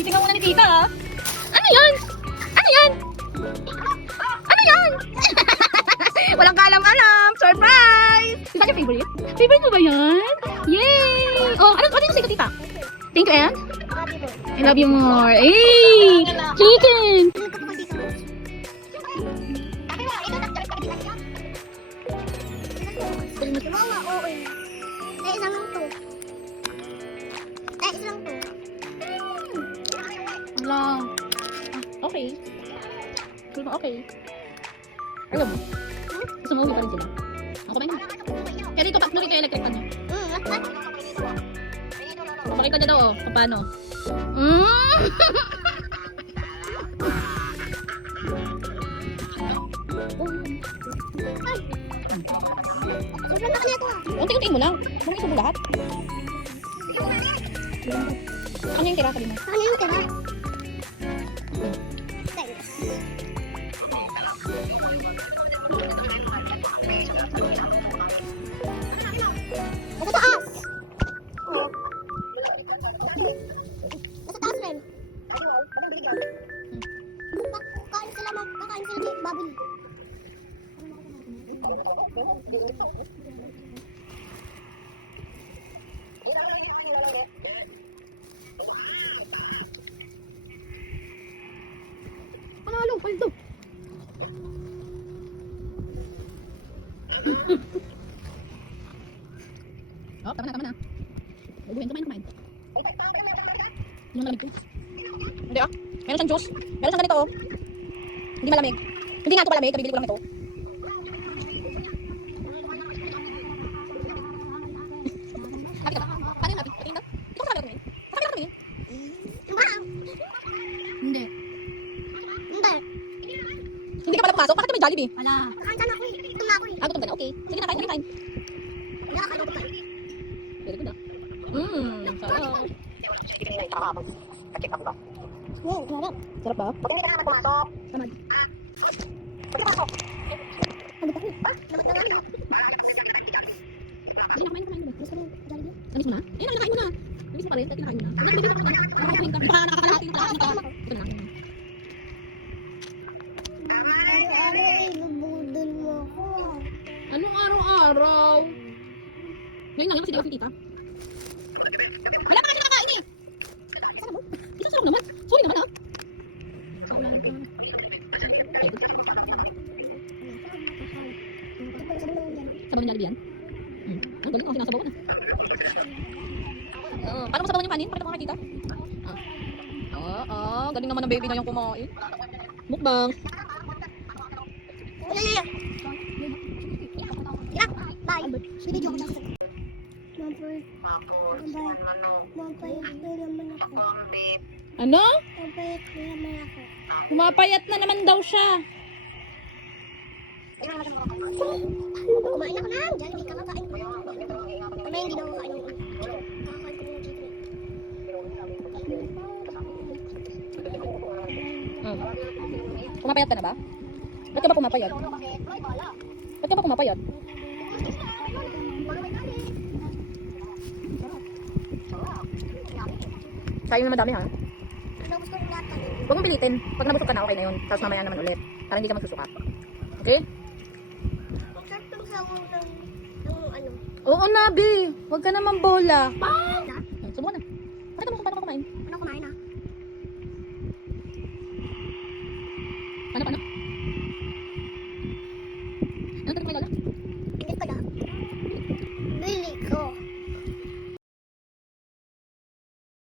Titingnan muna ni tita ha. Ano yan? Ano yan? Ano yan? Walang kaalam-alam. Surprise! Is that your favorite? Favorite mo ba yan? Yay! Oh, ano yung say ko tita? Thank you and? I love you more. Hey! Chicken! Wala. Okay. Okay. Alam mo? Gusto mo pa rin sila? Ako ba yun? Kaya dito, nakita yung electric pan niya. Pakita niya daw, oh. Paano? Sobrang laki nito ah. Unti-untiin mo lang. Huwag mo lahat. Ano yung tira? Sabi mo? Ano yung tira? Nasa taas! Nasa taas rin. Kakain sila kay Bubble. Panalo, paldo. Oh, tama na. Kumain. Yung malamig ko. Hindi ah. Meron siyang juice. Meron siyang ganito oh. Hindi malamig. Hindi nga ito malamig, kabibili ko lang ito. Happy ka ba? Paano yung happy? Patingin ka? Ito ko sa camera tumingin. Sa camera tumingin. Hindi. Hindi. Hindi ka pala pumasok. Bakit ka may Jollibee? Wala. Kakain sana ako eh. Gutom na ako eh. Gutom ka na. Okay. Sige na, kain. Wala, kakain ako kain. Very good ah. Sarap. Wow, sarap. Sarap ba? Pag hindi ka naman pumasok. Tamad. Pag pumasok. Ano ba? Namat na namin. Sige na, kumain. Gusto mo yung Jollibee? Namiss mo na? Eh, nakain mo na. Namiss mo pa rin? Kinakain mo na. Huwag na bibig ako na. Baka nakakalahati yung pala. Ito na lang. Araw-araw eh, bubudol mo ako. Anong araw-araw? Ngayon na lang kasi di ako si tita. Wala pa kasi nakakain eh. Sarap mo? Isang sarap naman. Sorry naman ah. Sa ulan ko. Sabaw niya yan? Ang galing ako sinasabaw na. Paano mo sabaw yung kanin? Pakita mo kay tita. Galing naman ng baby na yung kumain. Mukbang. Iyak! Bye! Binidyo ko siya sa Mapayat na naman ako. Ano? Mapayat na naman ako. Pumapayat na naman daw siya. Kumain ako lang. Jollibee, kakakain ko. Kami hindi na ako kain ng kakakain ko ng chicken. Pumapayat ka na ba? Ba't ka ba pumapayat? Ba't ka ba pumapayat? Sayang naman dami ha. Tapos ko yung lahat kami. Huwag mong pilitin. Pag nabusog ka na, okay na yun. Tapos mamaya naman ulit. Para hindi ka magsusuka. Okay? Sarap ng sabaw ng ano. Oo na, Bi. Huwag ka naman bola. Bang! Subukan na. Pakita mo kung paano ka kumain. Ano kumain ah? Ano? Ano trip mo, Lola?